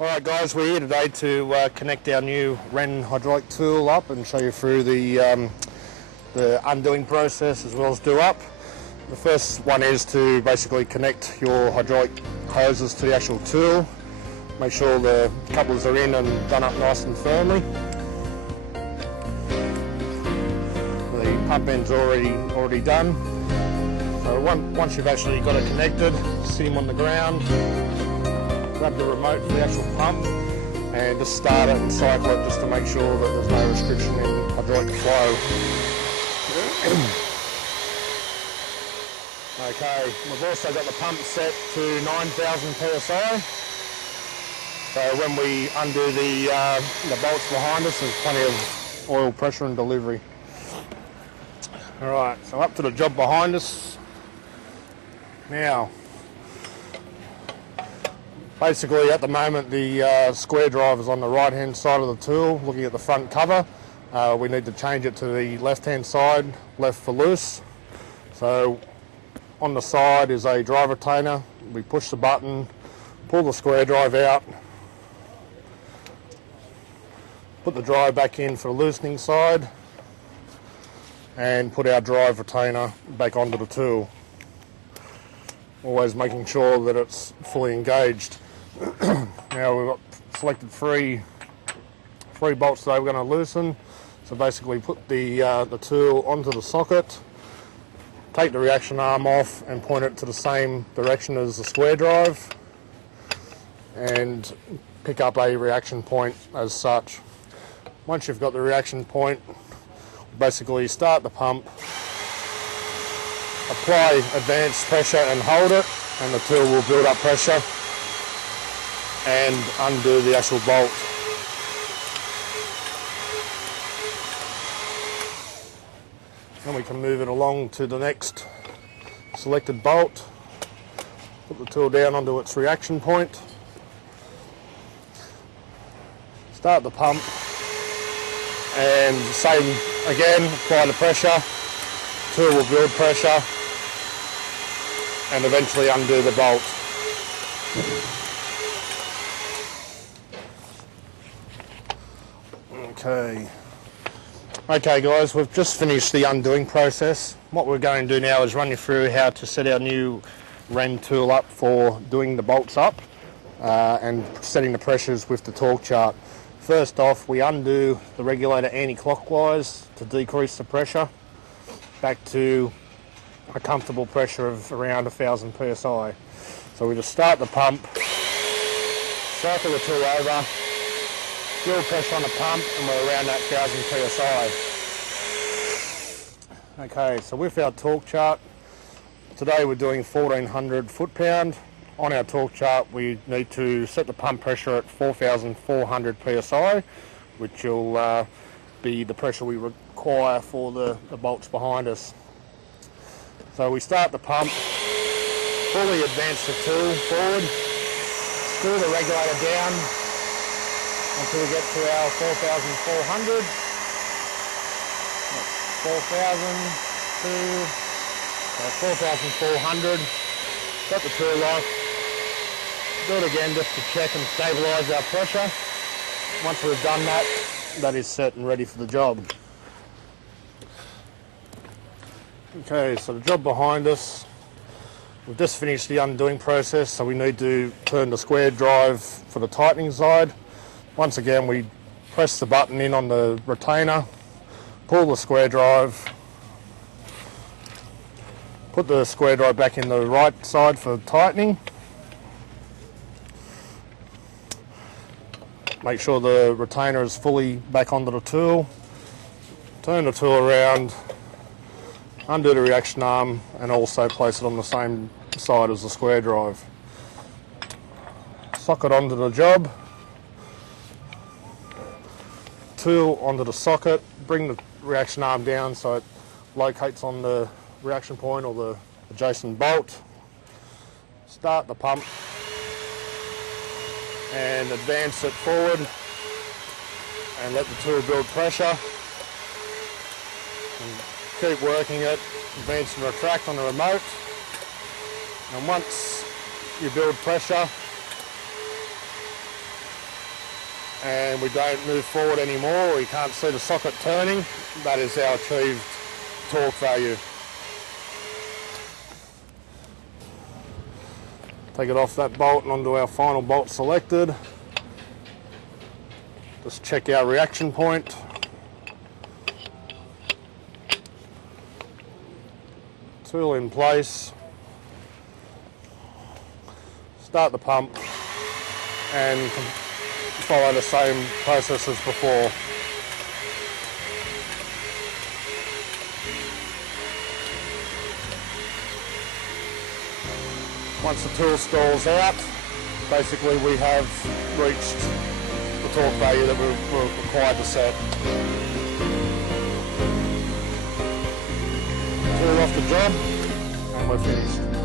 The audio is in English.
Alright guys, we're here today to connect our new Wren Hydraulic tool up and show you through the undoing process as well as do up. The first one is to basically connect your hydraulic hoses to the actual tool. Make sure the couplers are in and done up nice and firmly. The pump end's already done. So once you've actually got it connected, sit him on the ground, grab the remote for the actual pump and just start it and cycle it just to make sure that there's no restriction in hydraulic flow. Okay, we've also got the pump set to 9,000 psi. So when we undo the bolts behind us, there's plenty of oil pressure and delivery. Alright, so up to the job behind us. Now, basically at the moment the square drive is on the right hand side of the tool, looking at the front cover. We need to change it to the left hand side, left for loose. So on the side is a drive retainer. We push the button, pull the square drive out, put the drive back in for the loosening side and put our drive retainer back onto the tool. Always making sure that it's fully engaged. Now we've got selected three bolts today we're going to loosen. So basically put the tool onto the socket, take the reaction arm off and point it to the same direction as the square drive and pick up a reaction point as such. Once you've got the reaction point, basically start the pump, apply advanced pressure and hold it, and the tool will build up pressure and undo the actual bolt. Then we can move it along to the next selected bolt, put the tool down onto its reaction point, start the pump, and same again, apply the pressure, tool will build pressure and eventually undo the bolt. Okay guys, we've just finished the undoing process. What we're going to do now is run you through how to set our new Wren tool up for doing the bolts up and setting the pressures with the torque chart. First off, we undo the regulator anti-clockwise to decrease the pressure back to a comfortable pressure of around 1,000 psi. So we just start the pump, cycle the tool over, build pressure on the pump, and we're around that 1,000 psi. Okay, so with our torque chart, today we're doing 1,400 foot-pound. On our torque chart, we need to set the pump pressure at 4,400 psi, which will be the pressure we require for the bolts behind us. So we start the pump, fully advance the tool forward, screw the regulator down until we get to our 4,400. 4,000 to 4,400. Set the tool off. Do it again just to check and stabilise our pressure. Once we've done that, that is set and ready for the job. Okay, so the job behind us, we've just finished the undoing process, so we need to turn the square drive for the tightening side. Once again, we press the button in on the retainer, pull the square drive, put the square drive back in the right side for tightening. Make sure the retainer is fully back onto the tool. Turn the tool around, undo the reaction arm, and also place it on the same side as the square drive. Socket onto the job. Tool onto the socket. Bring the reaction arm down so it locates on the reaction point or the adjacent bolt. Start the pump and advance it forward and let the tool build pressure. And keep working it, advance and retract on the remote. And once you build pressure, and we don't move forward anymore, or you can't see the socket turning, that is our achieved torque value. Take it off that bolt and onto our final bolt selected. Just check our reaction point. Tool in place. Start the pump and follow the same process as before. Once the tool stalls out, basically we have reached the torque value that we're required to set. Tool off the job and we're finished.